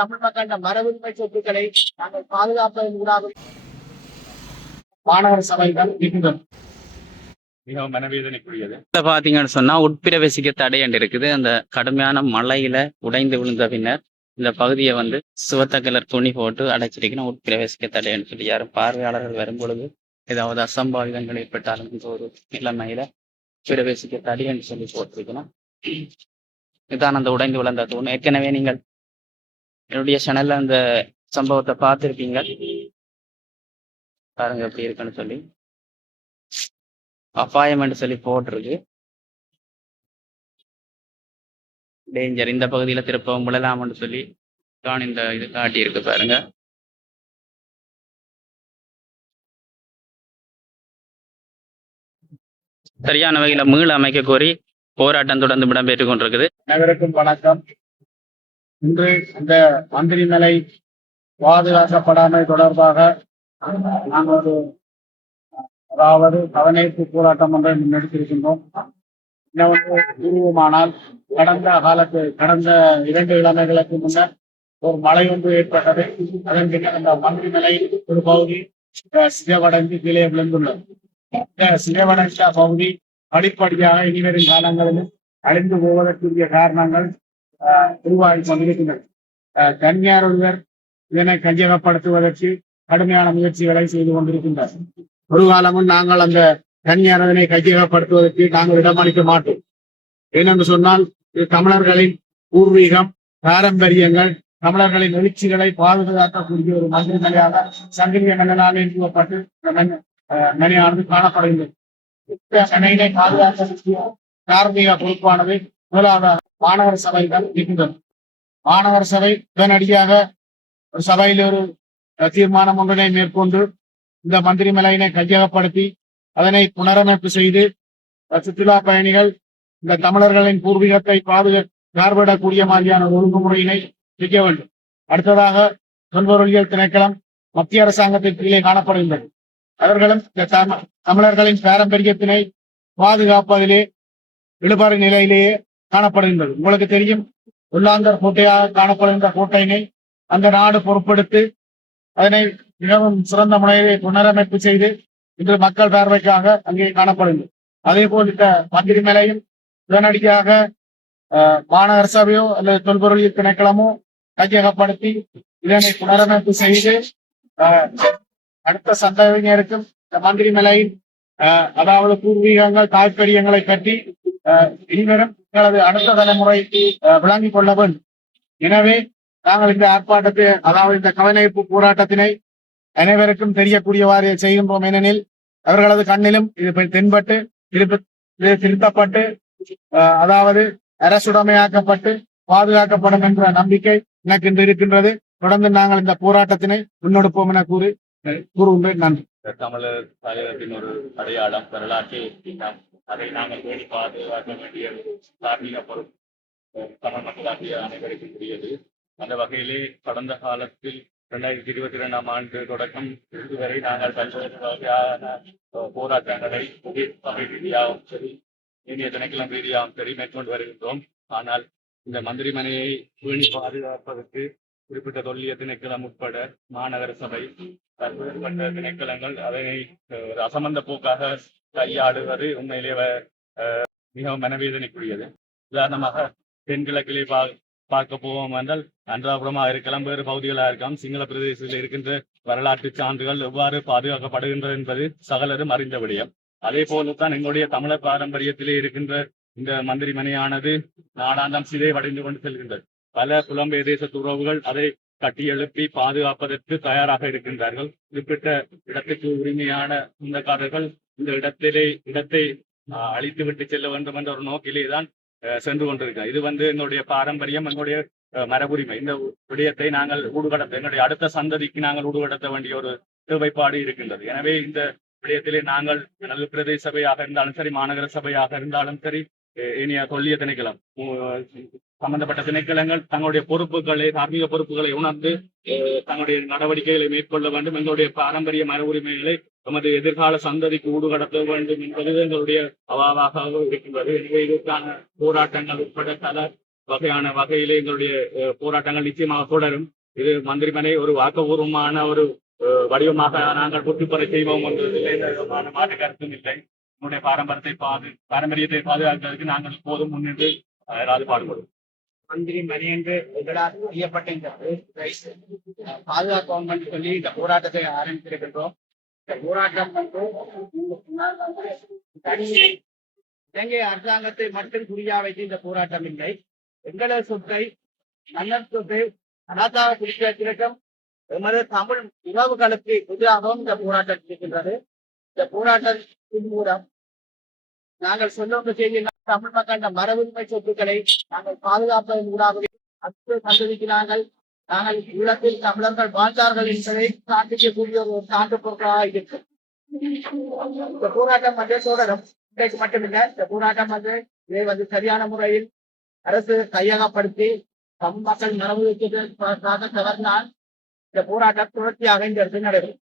தமிழ் மக்களின் மரபுரிமை சொத்துக்களை நாங்கள் பாதுகாப்பதன் ஊடாக மாநகர சபைகள் இருக்கின்றன. மிகவும் மனவேதனைக்குரியது. பாத்தீங்கன்னு சொன்னா உட்பிரவேசிக்க தடை என்று இருக்குது. அந்த கடுமையான மழையில உடைந்து விழுந்த பின்னர் இந்த பகுதியை வந்து சிவத்த கலர் துணி போட்டு அடைச்சிருக்கணும். உட்பிரவேசிக்க தடை என்று சொல்லி யாரும் பார்வையாளர்கள் வரும் பொழுது ஏதாவது அசம்பாவிதங்கள் ஏற்பட்டாலும் இந்த ஒரு நிலைமையில பிரவேசிக்க தடை என்று சொல்லி போட்டிருக்கணும். இதுதான் அந்த உடைந்து விழுந்த தூண். ஏற்கனவே நீங்கள் என்னுடைய சேனல்ல அந்த சம்பவத்தை பார்த்திருப்பீங்க. பாருங்க எப்படி இருக்குன்னு சொல்லி அபாயம் என்று சொல்லி போட்டிருக்கு. டேஞ்சர், இந்த பகுதியில திருப்பவும் விழலாம்னு சொல்லி தான் இந்த இது காட்டி இருக்கு பாருங்க. சரியான வகையில மீள அமைக்க கோரி போராட்டம் தொடர்ந்து இடம்பெற்றுக் கொண்டிருக்குது. அனைவருக்கும் வணக்கம். இன்று இந்த மந்திரிமலை பாதுகாக்கப்படாமை தொடர்பாக நாங்கள் ஒரு அதாவது கவனிப்பு போராட்டம் ஒன்றை முன்னெடுத்திருக்கின்றோம். பூர்வமானால் கடந்த 2 கிழமைகளுக்கு முன்னர் ஒரு மழை ஒன்று ஏற்பட்டது. அதன் பின்னர் அந்த மந்திரிமலை ஒரு பகுதி சிதைவடைந்து கீழே விழுந்துள்ளது. இந்த சிதைவடைந்த பகுதி படிப்படியாக இனிவரும் காலங்களிலும் அழிந்து போவதற்குரிய காரணங்கள் உருவாகி கொண்டிருக்கின்றன. தனியார் ஒருவர் இதனை கையகப்படுத்துவதற்கு கடுமையான முயற்சிகளை செய்து கொண்டிருக்கின்றனர். ஒரு காலமும் நாங்கள் அந்த தனியார் அதனை கையகப்படுத்துவதற்கு நாங்கள் இடமளிக்க மாட்டோம். ஏனென்று சொன்னால் இது தமிழர்களின் பூர்வீகம், பாரம்பரியங்கள், தமிழர்களின் எழுச்சிகளை பாதுகாக்கக்கூடிய ஒரு மந்திரிமலையாக சங்கிலிய மன்னனால் நிறுவப்பட்டு மனையானது காணப்படுகின்றது. மனையினை பாதுகாக்க தார்மீக பொறுப்பானது முதலாவது மாநகர சபைகள் இருக்கின்றன. மாநகர சபை உடனடியாக ஒரு சபையில் ஒரு தீர்மானம் ஒன்றினை மேற்கொண்டு இந்த மந்திரிமலையினை கையகப்படுத்தி அதனை புனரமைப்பு செய்து சுற்றுலா பயணிகள் இந்த தமிழர்களின் பூர்வீகத்தை பார்வையிடக்கூடிய மாதிரியான ஒழுங்குமுறையினை செய்ய வேண்டும். அடுத்ததாக தொல்பொருளியல் திணைக்களம் மத்திய அரசாங்கத்தின் கீழே காணப்படுகின்றது. அவர்களும் இந்த தமிழர்களின் பாரம்பரியத்தினை பாதுகாப்பதிலே இழுபறி நிலையிலேயே காணப்படுகின்றது. உங்களுக்கு தெரியும், உள்ளாந்தர் கோட்டையாக காணப்படுகின்ற கோட்டையினை அந்த நாடு பொறுப்பெடுத்து அதனை மிகவும் சிறந்த முறையிலே புனரமைப்பு செய்து இன்று மக்கள் பார்வைக்காக அங்கே காணப்படுகின்றது. அதே போல் இந்த மந்திரிமலையும் உடனடியாக மாநகர சபையோ அல்லது தொல்பொருளியல் திணைக்களமோ கையகப்படுத்தி இதனை புனரமைப்பு செய்து அடுத்த சந்ததியினருக்கும் இந்த மந்திரிமலையின் அதாவது பூர்வீகங்கள் தாய்ப்பரியங்களை பற்றி இனிவரும் அடுத்த தலைமுறைக்கு விளங்கிக் கொள்ள வேண்டும். எனவே நாங்கள் இந்த ஆர்ப்பாட்டத்தை அதாவது இந்த கவனிப்பு போராட்டத்தினை அனைவருக்கும் தெரியக்கூடியவாறு செய்கின்றோம். ஏனெனில் அவர்களது கண்ணிலும் இது தென்பட்டு திருத்தப்பட்டு அதாவது அரசுடைமையாக்கப்பட்டு பாதுகாக்கப்படும் என்ற நம்பிக்கை எனக்கு இன்று இருக்கின்றது. தொடர்ந்து நாங்கள் இந்த போராட்டத்தினை முன்னெடுப்போம் என கூறுகின்றேன். நன்றி. தமிழர் தலைவரின் ஒரு அடையாளம், வரலாற்றை அதை நாங்கள் பேணி பாதுகாக்க வேண்டிய தார்மீக பொறுப்பு தமிழ் மக்களாகிய அனைவருக்கும் கூடியது. அந்த வகையிலே கடந்த காலத்தில் 2022ஆம் ஆண்டு தொடக்கம் இதுவரை நாங்கள் பல்வேறு வகையான போராட்டங்களை தமிழ் ரீதியாகவும் சரி, இந்திய திணைக்களம் ரீதியாகவும் சரி மேற்கொண்டு வருகின்றோம். ஆனால் இந்த மந்திரிமனையை பேணி பாதுகாப்பதற்கு குறிப்பிட்ட தொல்லிய திணைக்களம் உட்பட மாநகர சபை பல்வேறுபட்ட திணைக்களங்கள் அதனை ஒரு அசமந்த போக்காக கையாளுவது உண்மையிலே மிகவும் மனவேதனைக்குரியது. உதாரணமாக தென்கிழக்கிலே பார்க்க போவோம் என்றால் அன்றாபுரமாக இருக்கலாம், வேறு பகுதிகளாக இருக்கலாம், சிங்கள பிரதேசத்தில் இருக்கின்ற வரலாற்று சான்றுகள் எவ்வாறு பாதுகாக்கப்படுகின்றது என்பது சகலரும் அறிந்த விடயம். அதே போலத்தான் எங்களுடைய தமிழர் பாரம்பரியத்திலே இருக்கின்ற இந்த மந்திரிமனையானது நாடாந்தம் சிதைவடைந்து கொண்டு செல்கின்றது. பல புலம்பெயர் தேச உறவுகள் அதை கட்டி எழுப்பி பாதுகாப்பதற்கு தயாராக இருக்கின்றார்கள். குறிப்பிட்ட இடத்துக்கு உரிமையான சொந்தக்காரர்கள் இந்த இடத்தை அழித்து விட்டு செல்ல வேண்டும் என்ற ஒரு நோக்கிலே தான் சென்று கொண்டிருக்கிறோம். இது எங்களுடைய பாரம்பரியம், எங்களுடைய மரபுரிமை. இந்த விடயத்தை நாங்கள் எங்களுடைய அடுத்த சந்ததிக்கு நாங்கள் ஊடுகடத்த வேண்டிய ஒரு தேவைப்பாடு இருக்கின்றது. எனவே இந்த விடயத்திலே நாங்கள் நல்ல பிரதேச சபையாக இருந்தாலும் சரி, மாநகர சபையாக இருந்தாலும் சரி, இனிய தொல்லிய திணைக்களம் சம்பந்தப்பட்ட திணைக்களங்கள் தங்களுடைய பொறுப்புகளை, தார்மீக பொறுப்புகளை உணர்ந்து தங்களுடைய நடவடிக்கைகளை மேற்கொள்ள வேண்டும். எங்களுடைய பாரம்பரிய மர உரிமைகளை நமது எதிர்கால சந்ததிக்கு ஊடுகடத்த வேண்டும் என்பது எங்களுடைய அவாவாக இருக்கின்றது. எனவே இதற்கான போராட்டங்கள் உட்பட பல வகையிலே எங்களுடைய போராட்டங்கள் நிச்சயமாக தொடரும். இது மந்திரிமனை ஒரு ஆக்கபூர்வமான ஒரு வடிவமாக நாங்கள் புற்றுப்பறை செய்வோம் என்பதில் எந்த விதமான மாற்று கருத்தும் இல்லை. நம்முடைய பாரம்பரியத்தை பாதுகாக்கிறதுக்கு நாங்கள் எப்போதும் முன்னின்று ஏதாவது பாடுபடும். மந்திரி மணி என்று எங்களால் செய்யப்பட்ட இந்த பாதுகாப்பு சொல்லி இந்த போராட்டத்தை ஆரம்பித்திருக்கின்றோம். இந்த போராட்டம் இலங்கை அரசாங்கத்தை மட்டும் குறியா வைத்து இந்த போராட்டம் இல்லை. எங்களது சொத்தை, மன்னர் சொத்தை அனாதாக குறிக்க திரட்டம் எமது தமிழ் உறவுகளுக்கு எதிராகவும் இந்த போராட்டம் இருக்கின்றது. இந்த போராட்டத்தின் மூலம் நாங்கள் சொல்ல செய்தி தமிழ் மக்களின் மரபுரிமை சொத்துக்களை நாங்கள் பாதுகாப்பதன் ஊடாகவே அடுத்த சந்ததிக்கு நாங்கள் ஈழத்தில் தமிழர்கள் வாழ்ந்தார்கள் என்பதை சான்றிக்கக்கூடிய ஒரு சான்று பொருட்களாக இருக்கும். இந்த போராட்டம் தொடரும். இன்றைக்கு மட்டுமில்லை, இந்த போராட்டம் இதை சரியான முறையில் அரசு கையகப்படுத்தி தமிழ் மக்கள் மரபு தவறினால் இந்த போராட்டம் தொடர்ச்சியாக இந்த இடத்தில் நடைபெறும்.